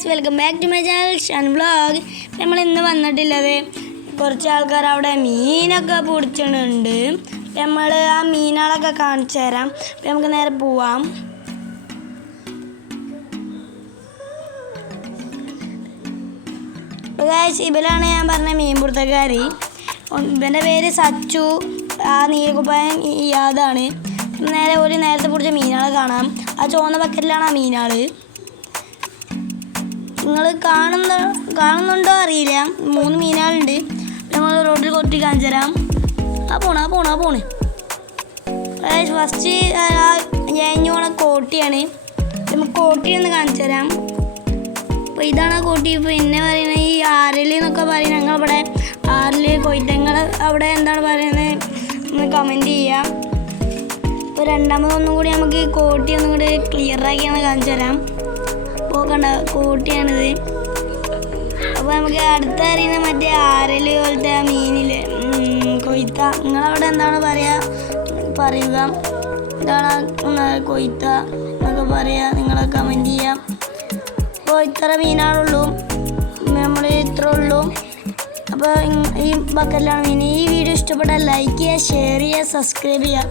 Guys, welcome back to my channel ഷൻ vlog. നമ്മൾ ഇന്ന് വന്നിട്ടുള്ളത് കുറച്ച് ആൾക്കാർ അവിടെ മീനൊക്കെ പിടിച്ചിട്ടുണ്ട്. നമ്മൾ ആ മീനുകളൊക്കെ കാണിച്ചു തരാം. നമുക്ക് നേരെ പോവാം. ഗൈസ്, ഇവരാണ് ഞാൻ പറഞ്ഞ മീൻ പിടുത്തക്കാർ. ഇവൻ്റെ പേര് സച്ചു, ആ നീലക്കുപ്പായം യാതാണ്. നേരത്തെ പിടിച്ച മീനുകളെ കാണാം. ആ ചുവന്ന ബക്കറ്റിലാണ് ആ മീനുകൾ. നിങ്ങൾ കാണുന്നുണ്ടോ അറിയില്ല. 3 മീനുകളുണ്ട്. നമ്മൾ റോഡിൽ കൊത്തി കാണിച്ചു തരാം. ആ പോണ് ഫസ്റ്റ് ഞഞ്ഞു പോണ കോട്ടിയാണ്. നമുക്ക് കോട്ടി ഒന്ന് കാണിച്ചു തരാം. അപ്പോൾ ഇതാണ് ആ കോട്ടി. പിന്നെ പറയുന്നത് ഈ ആരല് എന്നൊക്കെ പറയും. ഞങ്ങളിവിടെ ആരല് കൊയ്ത്തങ്ങൾ അവിടെ എന്താണ് പറയുന്നത് ഒന്ന് കമൻറ്റ് ചെയ്യാം. ഇപ്പോൾ രണ്ടാമതൊന്നും കൂടി നമുക്ക് കോട്ടി ഒന്നും കൂടി ക്ലിയറാക്കി ഒന്ന് കാണിച്ചു തരാം. പോകണ്ട കോട്ടിയാണിത്. അപ്പോൾ നമുക്ക് അടുത്ത അറിയുന്ന മറ്റേ ആരല് പോലത്തെ ആ മീനിൽ കൊയ്ത്ത. നിങ്ങളവിടെ എന്താണ് പറയുക. ഇതാണ് കൊയ്ത്ത എന്നൊക്കെ പറയുക. നിങ്ങൾ കമൻറ്റ് ചെയ്യാം. അപ്പോൾ ഇത്ര മീനാണുള്ളൂ. നമ്മൾ ഇത്ര ഉള്ളൂ. അപ്പോൾ ഈ ബക്കറ്റിലാണ് മീൻ. ഈ വീഡിയോ ഇഷ്ടപ്പെട്ടാൽ ലൈക്ക് ചെയ്യുക, ഷെയർ ചെയ്യുക, സബ്സ്ക്രൈബ് ചെയ്യുക.